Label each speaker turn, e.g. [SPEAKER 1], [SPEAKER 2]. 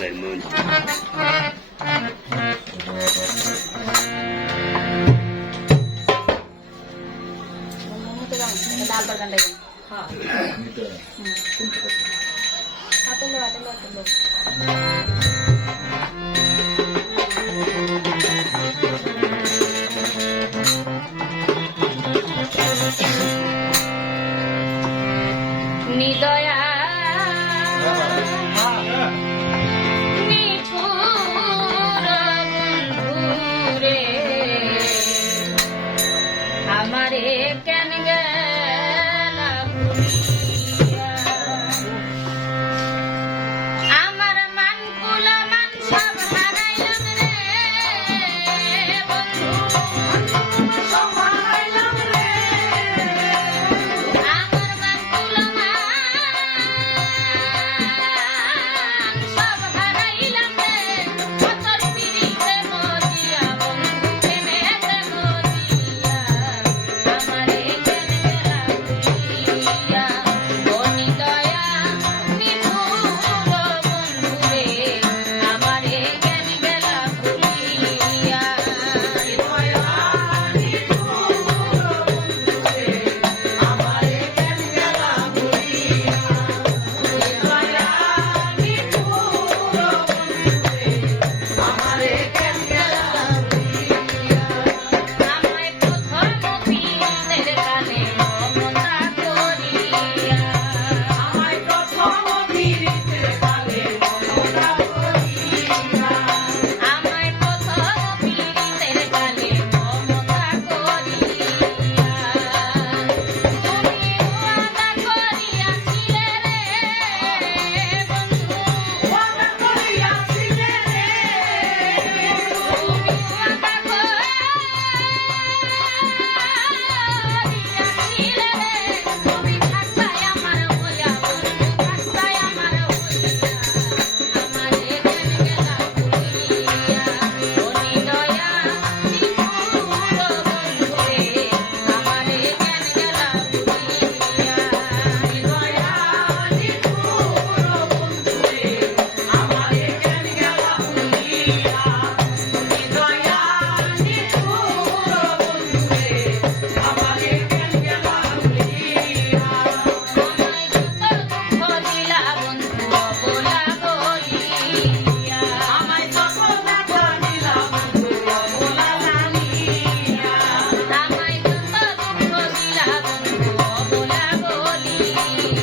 [SPEAKER 1] വരുന്നവന് दाल
[SPEAKER 2] बगन
[SPEAKER 1] रही हाँ हाथ लो हाथ लो हाथ लो
[SPEAKER 3] Thank you.